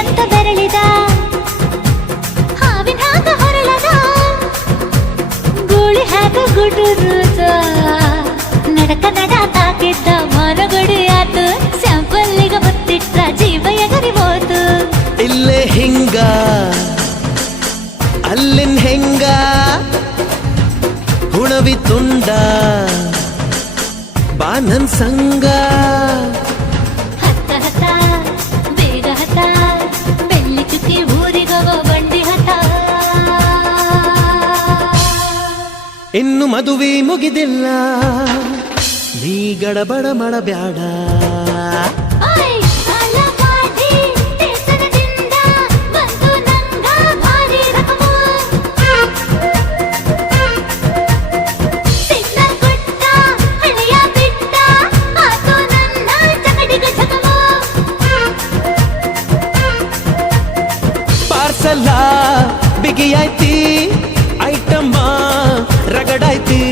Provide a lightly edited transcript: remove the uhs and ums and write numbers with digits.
ಅಂತ ಬೆರಳಿದ ಹಾವಿನ ಹಾಗ ಹೊರಳದ ಗೂಳಿ ಹಾಗ ಗುಡುರುದ ನಡಕ ನಡ ತಾಕಿದ್ದ ಮರಗಡಿ ಆತು ಸ್ಯಾಂಪಲ್ಲಿಗ ಮುತ್ತಿಟ್ಟ ಜೀವ ಎಗರಿ ಹೋತು ಇಲ್ಲೇ ಹಿಂಗ ಅಲ್ಲಿನ್ ಹೆಂಗ ಹುಣವಿ ತುಂಡ ಬಾ ನನ್ ಸಂಗ ಹತ್ತ ಹತ್ತ ಬೇಗ ಹತ್ತ ಬೆಳ್ಳಿ ಚುಕ್ಕಿ ಊರಿಗವ ಬಂಡಿ ಹತ್ತ ಇನ್ನು ಮದುವೆ ಮುಗಿದಿಲ್ಲ ನೀ ಗಡಬಡ ಮಾಡಬ್ಯಾಡ ಓಯ್ ಸಾಲಗಾಡಿ ದೇಶದಿಂದ ಬಂದು ನಂಗ ಭಾರಿ ರಕಮು ಸಿಗ್ನಲ್ ಕೊಟ್ಟ ಹಳೆಯ ಬಿಟ್ಟ ಆತು ನನ್ನ ಚಕಡಿಗ ಚಕಮು ಪಾರ್ಸಲ್ಲ ಬಿಗಿಯಾಯ್ತಿ ಐಟಮ್ಮ ರಗಡಾಯ್ತಿ